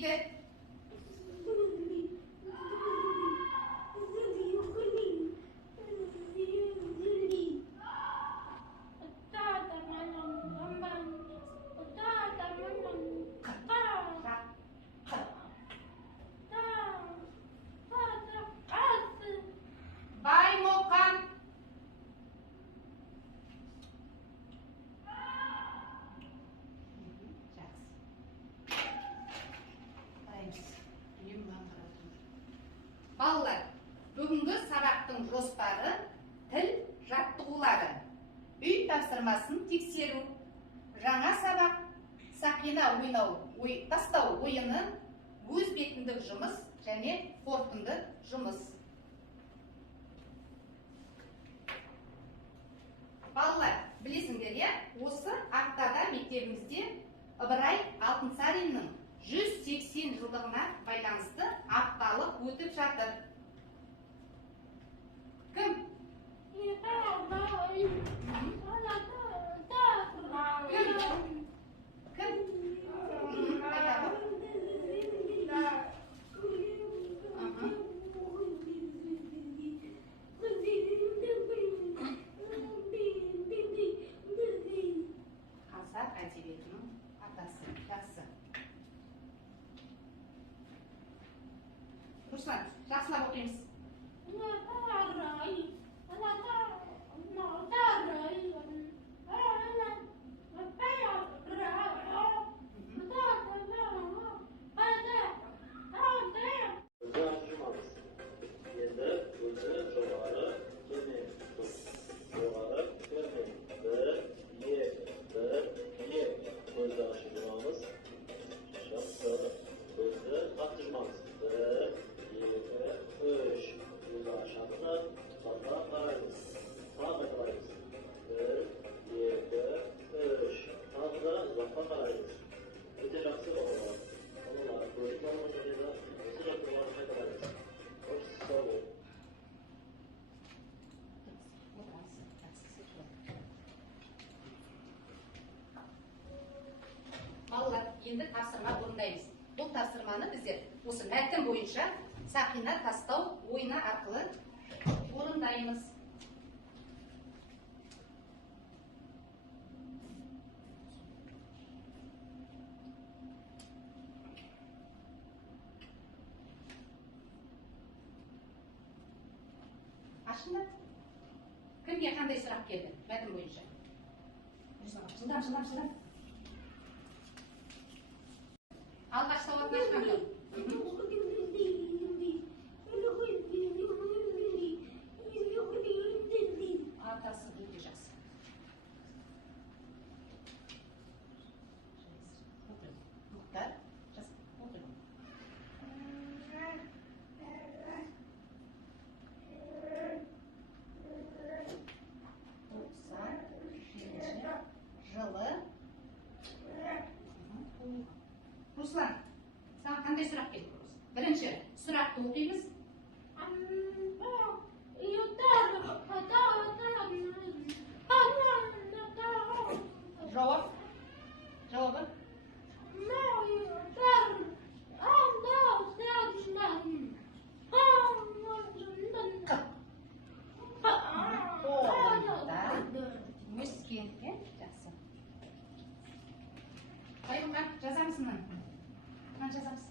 дейді? Баймоқан. Балалар, бүгінгі сабақтың жоспары тіл жаттығулары. Үй тапсырмасын тексеру. Жаңа сабақ сақина тастау ойыны, өз бетіндік жұмыс және қорытынды жұмыс. Балалар, білесіңдер, осы аптада мектебімізде Ыбырай Алтынсариннің 180 жылдығына байланысты апталық өтіп жатыр. Кім? Қазақ әдебиетінің атасы. Жақсы. Руслан, жақсылап оқимыз. Енді тапсырма орындаймыз. Бұл тапсырманы біздер осы мәтін бойынша сақина тастау ойыны арқылы орындаймыз. Ашында кімге қандай сұрақ келді мәтін бойынша? Жылдам. Алғаш сауатын ашқан. Атасы өте жақсы. Мұхтар, отыр. Руслан, саған қандай сұрақ келді? Бірінші сұрақты оқимыз. Жауабы? Өскен, жақсы. Баймұқан, жазамыз мұны? Жазамыз.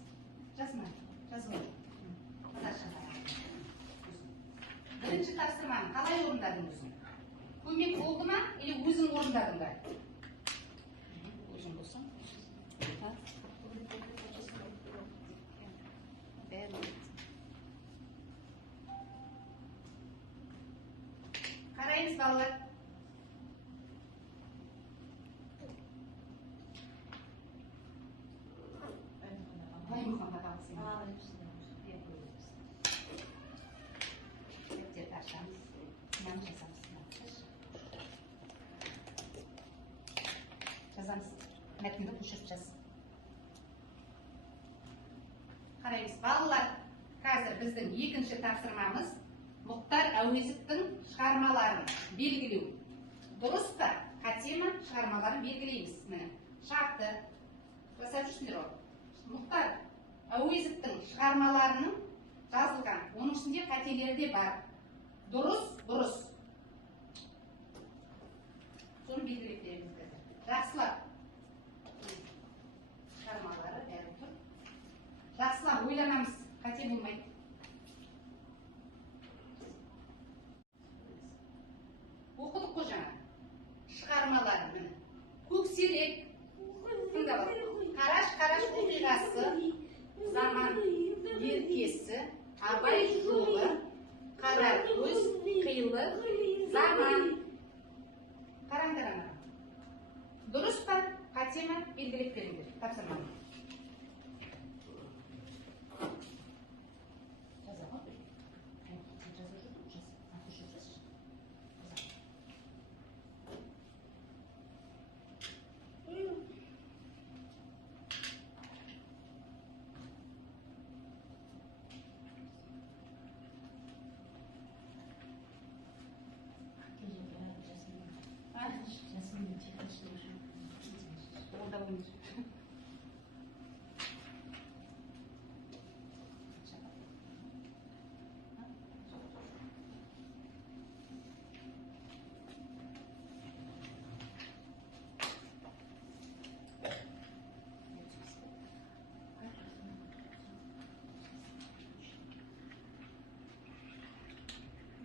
Жазма. Жазма. Бірінші тапсырманы қалай орындадың өзің? Көмек болды ма, или өзің орындадың ба? Өзің болсаң. Қараймыз, балалар. Жазамыз. Мәтінді көшіріп жаз. Қараймыз, балалар, қазір біздің екінші тапсырмамыз Мұхтар Әуезовтің шығармаларын белгілеу. Дұрыс па, қате ма, шығармаларын белгілейміз. Міне, шартты жасап жүрсіңдер ғой. Мұхтар, әуезовтің шығармаларының жазылған. Оның ішінде қателері де бар. Дұрыс, бұрыс. Соны белгілеп береміз қазір. Жақсылап. Шығармалары бәрі тұр. Жақсылап ойланамыз, қате болмайды. Оқыдық қой жаңа. Шығармалары міне. Көксерек. Тыңдап ал. Қараш оқиғасы, заман еркесі, абай жолы, қара көз, қилы, заман. Қараңдар ана. Дұрыс па, қате ма, белгілеп беріңдер. Тапсырманы.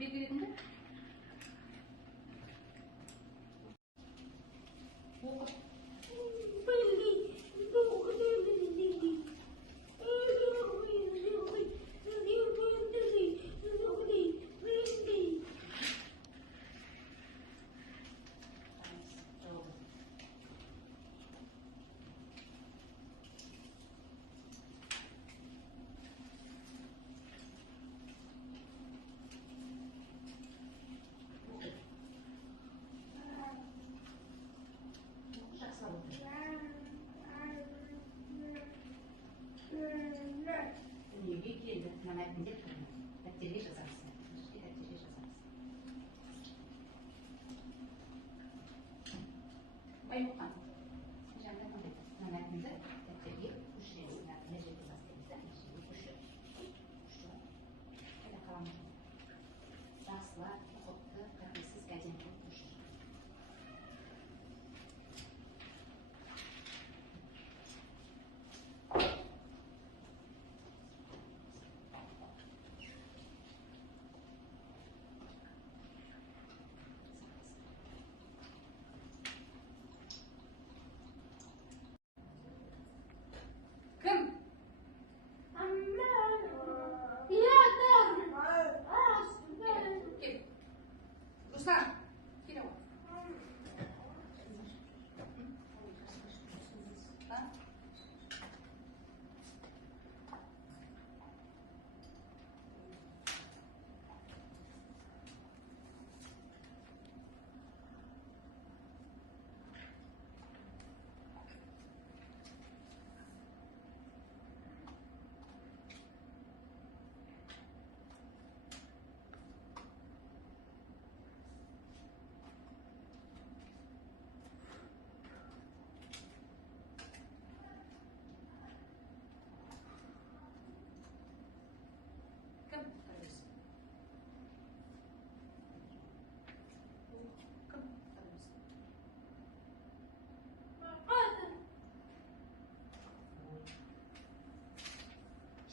Белгіледің бе? Оқып. Дәптерге жазарсың. Дәптерге жазарсың. Баймұқан. Жаңда мәтінді дәптерге көшіресің. Мына жерге жаздыңыз да, мына жерге көшіріп. Қайда қаламыз. Жақсылап, ұқыпты, қатесіз газетті көшір.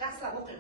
Жақсылап оқиық.